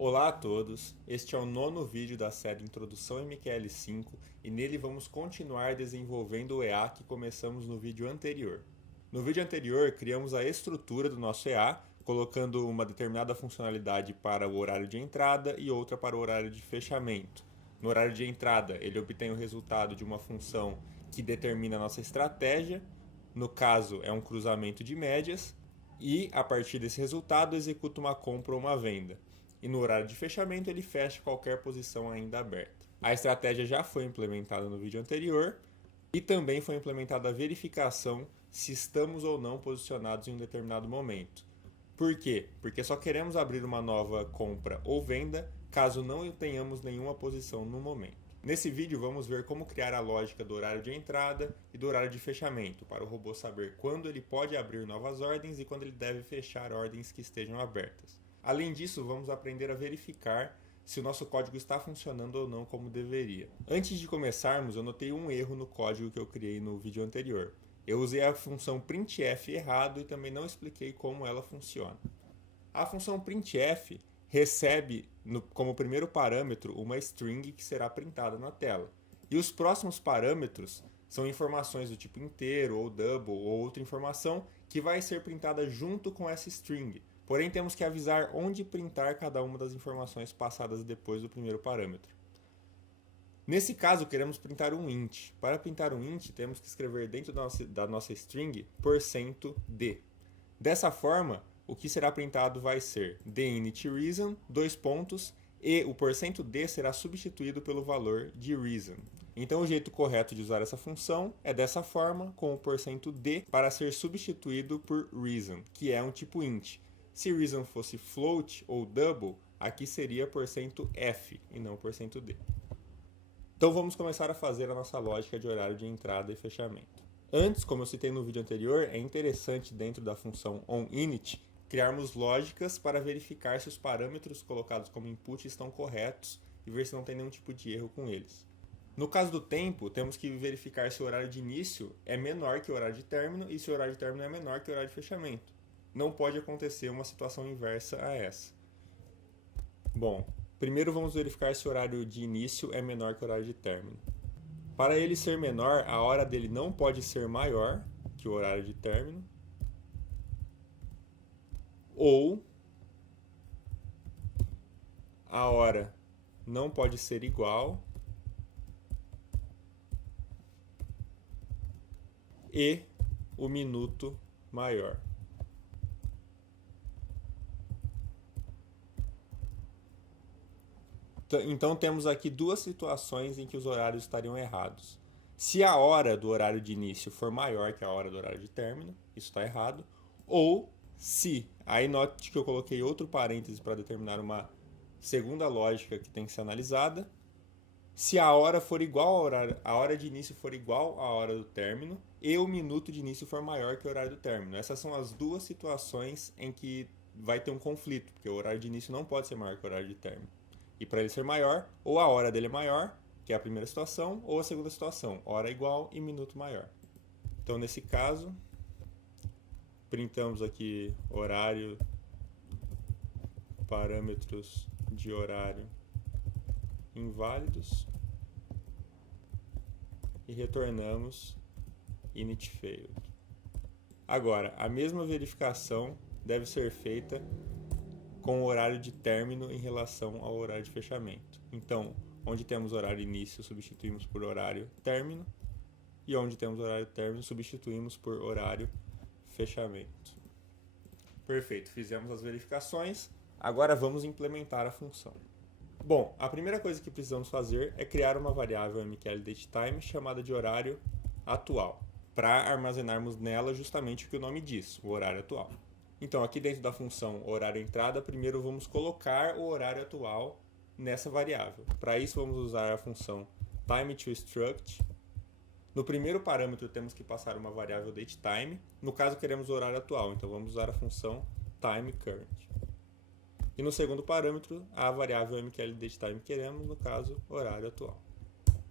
Olá a todos, este é o nono vídeo da série Introdução MQL5 e nele vamos continuar desenvolvendo o EA que começamos no vídeo anterior. No vídeo anterior, criamos a estrutura do nosso EA, colocando uma determinada funcionalidade para o horário de entrada e outra para o horário de fechamento. No horário de entrada, ele obtém o resultado de uma função que determina a nossa estratégia, no caso é um cruzamento de médias, e a partir desse resultado executa uma compra ou uma venda. E no horário de fechamento ele fecha qualquer posição ainda aberta. A estratégia já foi implementada no vídeo anterior e também foi implementada a verificação se estamos ou não posicionados em um determinado momento. Por quê? Porque só queremos abrir uma nova compra ou venda caso não tenhamos nenhuma posição no momento. Nesse vídeo vamos ver como criar a lógica do horário de entrada e do horário de fechamento, para o robô saber quando ele pode abrir novas ordens e quando ele deve fechar ordens que estejam abertas. Além disso, vamos aprender a verificar se o nosso código está funcionando ou não como deveria. Antes de começarmos, eu notei um erro no código que eu criei no vídeo anterior. Eu usei a função printf errado e também não expliquei como ela funciona. A função printf recebe como primeiro parâmetro uma string que será printada na tela. E os próximos parâmetros são informações do tipo inteiro ou double ou outra informação que vai ser printada junto com essa string. Porém, temos que avisar onde printar cada uma das informações passadas depois do primeiro parâmetro. Nesse caso, queremos printar um int. Para printar um int, temos que escrever dentro da nossa string %d. Dessa forma, o que será printado vai ser the_init_reason, e o %d será substituído pelo valor de reason. Então o jeito correto de usar essa função é dessa forma, com o %d para ser substituído por reason, que é um tipo int. Se reason fosse float ou double, aqui seria %f e não %d. Então vamos começar a fazer a nossa lógica de horário de entrada e fechamento. Antes, como eu citei no vídeo anterior, é interessante dentro da função onInit criarmos lógicas para verificar se os parâmetros colocados como input estão corretos e ver se não tem nenhum tipo de erro com eles. No caso do tempo, temos que verificar se o horário de início é menor que o horário de término e se o horário de término é menor que o horário de fechamento. Não pode acontecer uma situação inversa a essa. Bom, primeiro vamos verificar se o horário de início é menor que o horário de término. Para ele ser menor, a hora dele não pode ser maior que o horário de término, ou a hora não pode ser igual e o minuto maior. Então temos aqui duas situações em que os horários estariam errados. Se a hora do horário de início for maior que a hora do horário de término, isso está errado. Ou se, aí note que eu coloquei outro parêntese para determinar uma segunda lógica que tem que ser analisada. Se a hora for igual ao horário, a hora de início for igual à hora do término e o minuto de início for maior que o horário do término. Essas são as duas situações em que vai ter um conflito, porque o horário de início não pode ser maior que o horário de término. E para ele ser maior, ou a hora dele é maior, que é a primeira situação, ou a segunda situação, hora igual e minuto maior. Então, nesse caso, printamos aqui horário, parâmetros de horário inválidos e retornamos init failed. Agora, a mesma verificação deve ser feita com o horário de término em relação ao horário de fechamento. Então, onde temos horário início, substituímos por horário término, e onde temos horário término, substituímos por horário fechamento. Perfeito, fizemos as verificações, agora vamos implementar a função. Bom, a primeira coisa que precisamos fazer é criar uma variável mql_datetime chamada de horário atual, para armazenarmos nela justamente o que o nome diz, o horário atual. Então, aqui dentro da função horário entrada, primeiro vamos colocar o horário atual nessa variável. Para isso, vamos usar a função timeToStruct. No primeiro parâmetro, temos que passar uma variável datetime. No caso, queremos o horário atual, então vamos usar a função timeCurrent. E no segundo parâmetro, a variável mql_datetime que queremos, no caso, horário atual.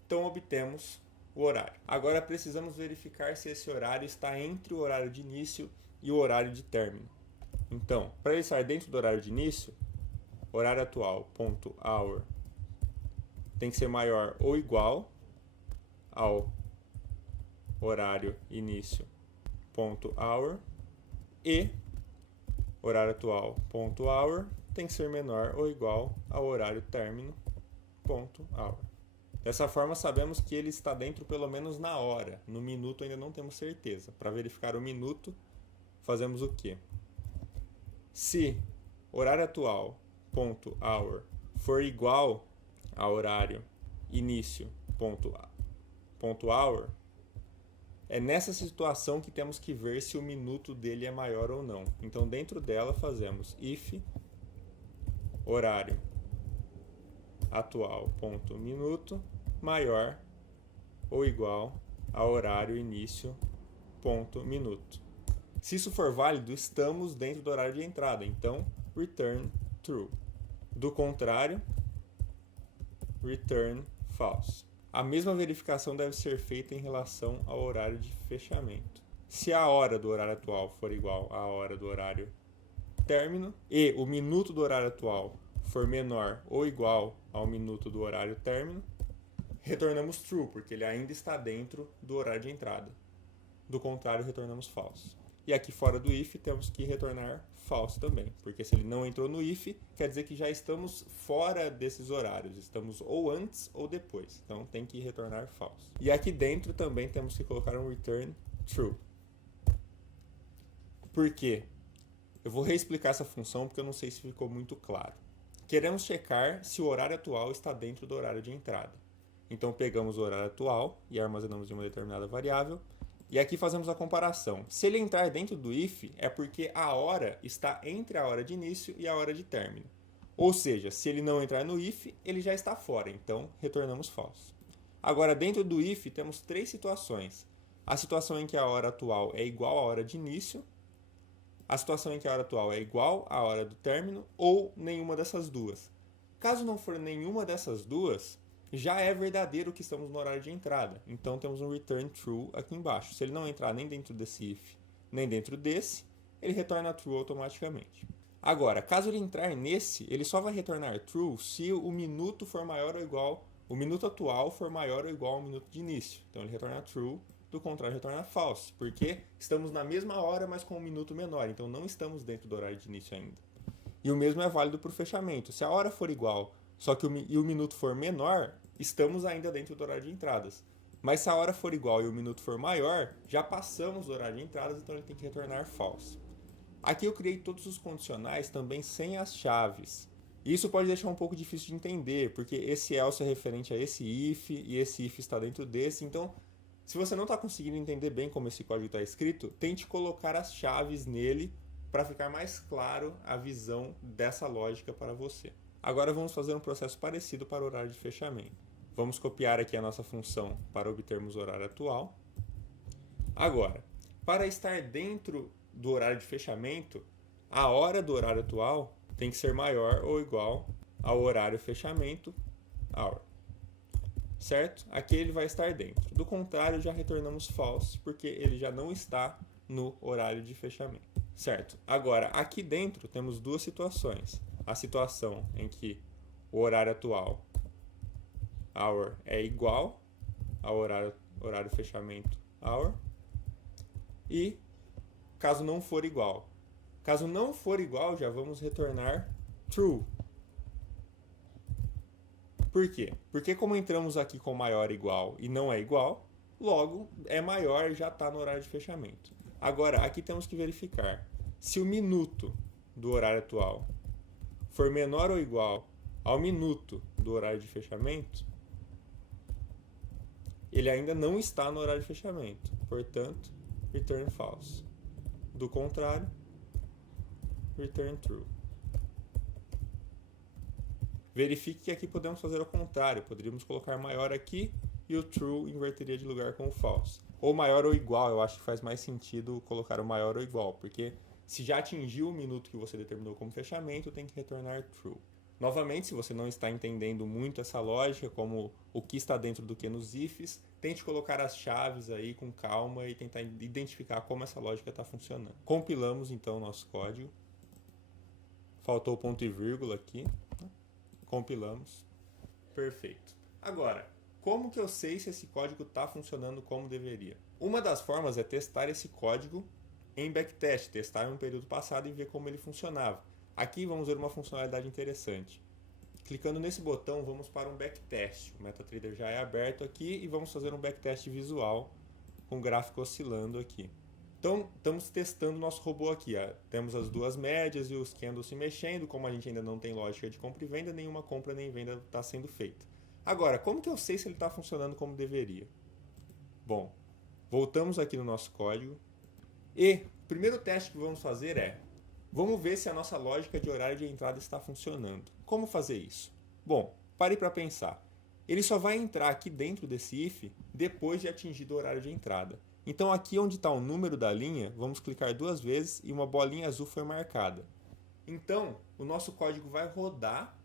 Então, obtemos o horário. Agora, precisamos verificar se esse horário está entre o horário de início e o horário de término. Então, para ele estar dentro do horário de início, horário atual, ponto hour, tem que ser maior ou igual ao horário início, ponto hour, e horário atual, ponto hour, tem que ser menor ou igual ao horário término, ponto hour. Dessa forma, sabemos que ele está dentro pelo menos na hora. No minuto ainda não temos certeza. Para verificar o minuto, fazemos o quê? Se horário atual, ponto hour, for igual a horário início, ponto hour, é nessa situação que temos que ver se o minuto dele é maior ou não. Então, dentro dela, fazemos if horário atual, ponto minuto, maior ou igual a horário início, ponto minuto. Se isso for válido, estamos dentro do horário de entrada, então return true. Do contrário, return false. A mesma verificação deve ser feita em relação ao horário de fechamento. Se a hora do horário atual for igual à hora do horário término e o minuto do horário atual for menor ou igual ao minuto do horário término, retornamos true, porque ele ainda está dentro do horário de entrada. Do contrário, retornamos false. E aqui fora do if temos que retornar false também, porque se ele não entrou no if, quer dizer que já estamos fora desses horários, estamos ou antes ou depois, então tem que retornar false. E aqui dentro também temos que colocar um return true. Por quê? Eu vou reexplicar essa função porque eu não sei se ficou muito claro. Queremos checar se o horário atual está dentro do horário de entrada. Então pegamos o horário atual e armazenamos em uma determinada variável. E aqui fazemos a comparação. Se ele entrar dentro do if, é porque a hora está entre a hora de início e a hora de término. Ou seja, se ele não entrar no if, ele já está fora, então retornamos false. Agora, dentro do if, temos três situações. A situação em que a hora atual é igual à hora de início, a situação em que a hora atual é igual à hora do término, ou nenhuma dessas duas. Caso não for nenhuma dessas duas, já é verdadeiro que estamos no horário de entrada. Então temos um return true aqui embaixo. Se ele não entrar nem dentro desse if, nem dentro desse, ele retorna true automaticamente. Agora, caso ele entrar nesse, ele só vai retornar true se o minuto for maior ou igual, o minuto atual for maior ou igual ao minuto de início. Então ele retorna true, do contrário retorna false, porque estamos na mesma hora, mas com um minuto menor. Então não estamos dentro do horário de início ainda. E o mesmo é válido para o fechamento. Se a hora for igual, só que o minuto for menor, estamos ainda dentro do horário de entradas. Mas se a hora for igual e o minuto for maior, já passamos do horário de entradas, então ele tem que retornar false. Aqui eu criei todos os condicionais também sem as chaves. Isso pode deixar um pouco difícil de entender, porque esse else é referente a esse if, e esse if está dentro desse. Então, se você não está conseguindo entender bem como esse código está escrito, tente colocar as chaves nele para ficar mais claro a visão dessa lógica para você. Agora vamos fazer um processo parecido para o horário de fechamento. Vamos copiar aqui a nossa função para obtermos o horário atual. Agora, para estar dentro do horário de fechamento, a hora do horário atual tem que ser maior ou igual ao horário fechamento, hour. Certo? Aqui ele vai estar dentro. Do contrário, já retornamos false, porque ele já não está no horário de fechamento. Certo? Agora, aqui dentro temos duas situações. A situação em que o horário atual, hour, é igual ao horário fechamento, hour. E caso não for igual. Caso não for igual, já vamos retornar true. Por quê? Porque como entramos aqui com maior igual e não é igual, logo é maior e já está no horário de fechamento. Agora, aqui temos que verificar. Se o minuto do horário atual for menor ou igual ao minuto do horário de fechamento, ele ainda não está no horário de fechamento. Portanto, return false. Do contrário, return true. Verifique que aqui podemos fazer o contrário. Poderíamos colocar maior aqui e o true inverteria de lugar com o false. Ou maior ou igual, eu acho que faz mais sentido colocar o maior ou igual, porque se já atingiu o minuto que você determinou como fechamento, tem que retornar true. Novamente, se você não está entendendo muito essa lógica, como o que está dentro do que nos ifs, tente colocar as chaves aí com calma e tentar identificar como essa lógica está funcionando. Compilamos então o nosso código. Faltou o ponto e vírgula aqui. Compilamos. Perfeito. Agora, como que eu sei se esse código está funcionando como deveria? Uma das formas é testar esse código em backtest, testar em um período passado e ver como ele funcionava. Aqui vamos ver uma funcionalidade interessante. Clicando nesse botão, vamos para um backtest. O MetaTrader já é aberto aqui e vamos fazer um backtest visual com o gráfico oscilando aqui. Então, estamos testando o nosso robô aqui. Temos as duas médias e os candles se mexendo. Como a gente ainda não tem lógica de compra e venda, nenhuma compra nem venda está sendo feita. Agora, como que eu sei se ele está funcionando como deveria? Bom, voltamos aqui no nosso código. E o primeiro teste que vamos fazer é, vamos ver se a nossa lógica de horário de entrada está funcionando. Como fazer isso? Bom, pare para pensar. Ele só vai entrar aqui dentro desse if depois de atingido o horário de entrada. Então aqui onde está o número da linha, vamos clicar duas vezes e uma bolinha azul foi marcada. Então o nosso código vai rodar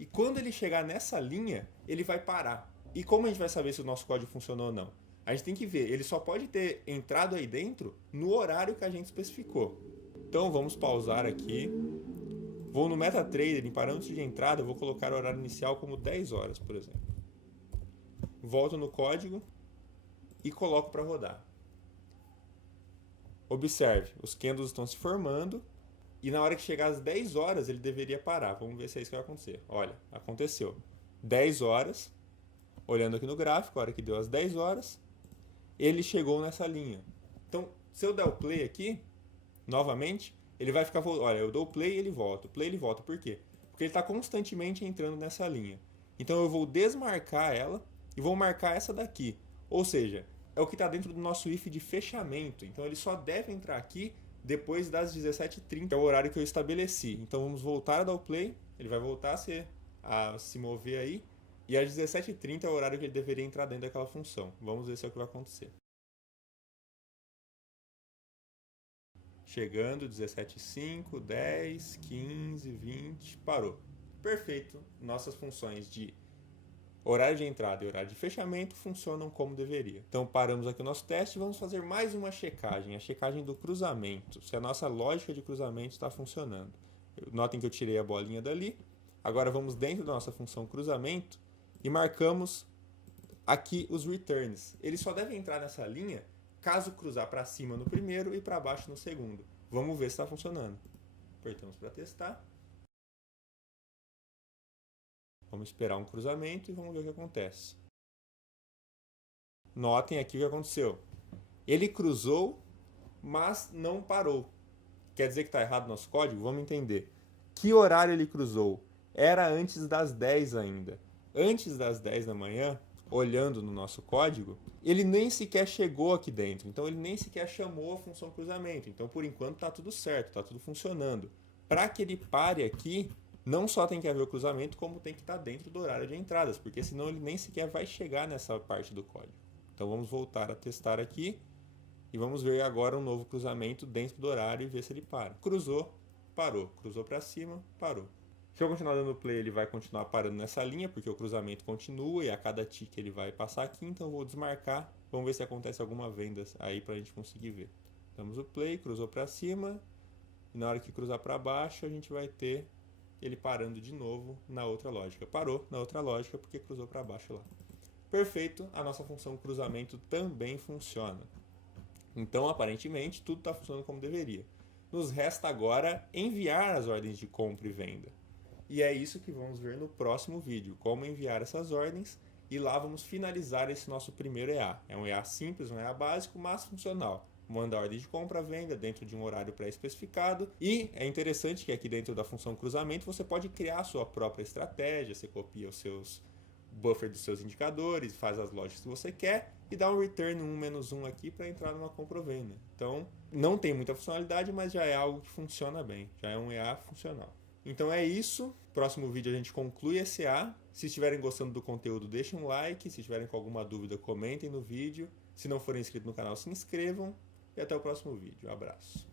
e quando ele chegar nessa linha, ele vai parar. E como a gente vai saber se o nosso código funcionou ou não? A gente tem que ver, ele só pode ter entrado aí dentro no horário que a gente especificou. Então vamos pausar aqui. Vou no MetaTrader, em parâmetros de entrada, eu vou colocar o horário inicial como 10 horas, por exemplo. Volto no código e coloco para rodar. Observe, os candles estão se formando e na hora que chegar às 10 horas ele deveria parar. Vamos ver se é isso que vai acontecer. Olha, aconteceu. 10 horas, olhando aqui no gráfico, a hora que deu as 10 horas, ele chegou nessa linha. Então, se eu der o play aqui, novamente, ele vai ficar... Olha, eu dou o play e ele volta. Play e ele volta. Por quê? Porque ele está constantemente entrando nessa linha. Então eu vou desmarcar ela e vou marcar essa daqui. Ou seja, é o que está dentro do nosso if de fechamento. Então ele só deve entrar aqui depois das 17h30, é o horário que eu estabeleci. Então vamos voltar a dar o play, ele vai voltar a se mover aí, e às 17h30 é o horário que ele deveria entrar dentro daquela função. Vamos ver se é o que vai acontecer. Chegando, 17h05, 10, 15, 20, parou. Perfeito. Nossas funções de horário de entrada e horário de fechamento funcionam como deveria. Então paramos aqui o nosso teste e vamos fazer mais uma checagem, a checagem do cruzamento, se a nossa lógica de cruzamento está funcionando. Notem que eu tirei a bolinha dali, agora vamos dentro da nossa função cruzamento e marcamos aqui os returns. Ele só deve entrar nessa linha caso cruzar para cima no primeiro e para baixo no segundo. Vamos ver se está funcionando. Apertamos para testar. Vamos esperar um cruzamento e vamos ver o que acontece. Notem aqui o que aconteceu. Ele cruzou, mas não parou. Quer dizer que está errado o nosso código? Vamos entender. Que horário ele cruzou? Era antes das 10 ainda. Antes das 10 da manhã, olhando no nosso código, ele nem sequer chegou aqui dentro. Então ele nem sequer chamou a função cruzamento. Então por enquanto está tudo certo, está tudo funcionando. Para que ele pare aqui, não só tem que haver o cruzamento, como tem que estar dentro do horário de entradas, porque senão ele nem sequer vai chegar nessa parte do código. Então vamos voltar a testar aqui e vamos ver agora um novo cruzamento dentro do horário e ver se ele para. Cruzou, parou. Cruzou para cima, parou. Se eu continuar dando play, ele vai continuar parando nessa linha, porque o cruzamento continua e a cada tick ele vai passar aqui, então eu vou desmarcar. Vamos ver se acontece alguma venda aí para a gente conseguir ver. Damos o play, cruzou para cima, e na hora que cruzar para baixo a gente vai ter ele parando de novo na outra lógica. Parou na outra lógica porque cruzou para baixo lá. Perfeito, a nossa função cruzamento também funciona. Então, aparentemente, tudo está funcionando como deveria. Nos resta agora enviar as ordens de compra e venda. E é isso que vamos ver no próximo vídeo, como enviar essas ordens, e lá vamos finalizar esse nosso primeiro EA. É um EA simples, um EA básico, mas funcional. Manda a ordem de compra, venda dentro de um horário pré-especificado, e é interessante que aqui dentro da função cruzamento você pode criar a sua própria estratégia, você copia os seus buffer dos seus indicadores, faz as lógicas que você quer e dá um return 1-1 aqui para entrar numa compra ou venda. Então não tem muita funcionalidade, mas já é algo que funciona bem, já é um EA funcional. Então é isso, próximo vídeo a gente conclui esse EA. Se estiverem gostando do conteúdo, deixem um like, se estiverem com alguma dúvida, comentem no vídeo. Se não forem inscritos no canal, se inscrevam. E até o próximo vídeo. Um abraço.